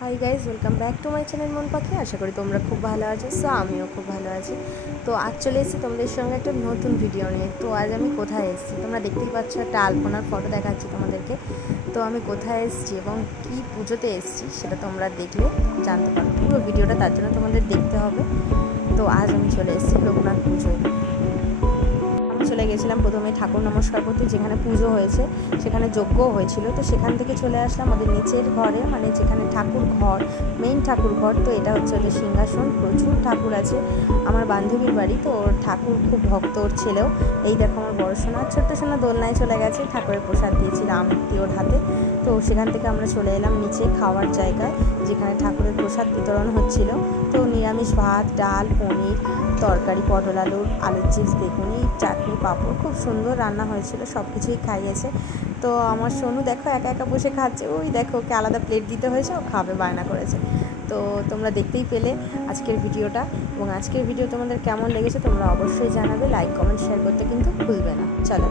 Hi guys, welcome back to my channel মন পাখি। আশা করি তোমরা খুব ভালো আছো। সো আমিও খুব ভালো আছি। তো আজ চলে এসেছি তোমাদের সঙ্গে একটা নতুন ভিডিও নিয়ে। তো আজ আমি কোথায় এসেছি তোমরা দেখতেই পাচ্ছ, একটা আলপনার ফটো দেখাচ্ছি তোমাদেরকে। তো আমি কোথায় এসেছি এবং কী পুজোতে এসেছি সেটা তোমরা দেখলে জানতে পারো। পুরো ভিডিওটা তার জন্য তোমাদের দেখতে হবে। তো আজ আমি চলে এসেছি লোকনাথ পুজোয়। চলে গেছিলাম প্রথমে ঠাকুর নমস্কার করতে, যেখানে পুজো হয়েছে সেখানে যজ্ঞও হয়েছিল। তো সেখান থেকে চলে আসলাম ওদের নিচের ঘরে, মানে যেখানে ঠাকুর ঘর, মেইন ঠাকুর ঘর। তো এটা হচ্ছে ওদের সিংহাসন, প্রচুর ঠাকুর আছে। আমার বান্ধবীর বাড়ি, তো ওর ঠাকুর খুব ভক্ত, ওর ছেলেও। এই দেখো আমার বড় সোনা, ছোট্ট সোনা দোলনায় চলে গেছে। ঠাকুরের প্রসাদ দিয়েছিল আমৃতি ওর হাতে। তো সেখান থেকে আমরা চলে এলাম নিচে খাওয়ার জায়গায়, যেখানে ঠাকুরের প্রসাদ বিতরণ হচ্ছিল। তো নিরামিষ ভাত, ডাল, পনির, তরকারি, পটল আলুর চিপস, বেগুনি, চাটনি, পাঁপড়, খুব সুন্দর রান্না হয়েছিল, সব কিছুই খাইয়েছে। তো আমার সোনু দেখো একা একা বসে খাচ্ছে। ওই দেখো, ওকে আলাদা প্লেট দিতে হয়েছে, ও খাবে, বায়না করেছে। তো তোমরা দেখতেই পেলে আজকের ভিডিওটা, এবং আজকের ভিডিও তোমাদের কেমন লেগেছে তোমরা অবশ্যই জানাবে। লাইক, কমেন্ট, শেয়ার করতে কিন্তু ভুলবে না। চলো।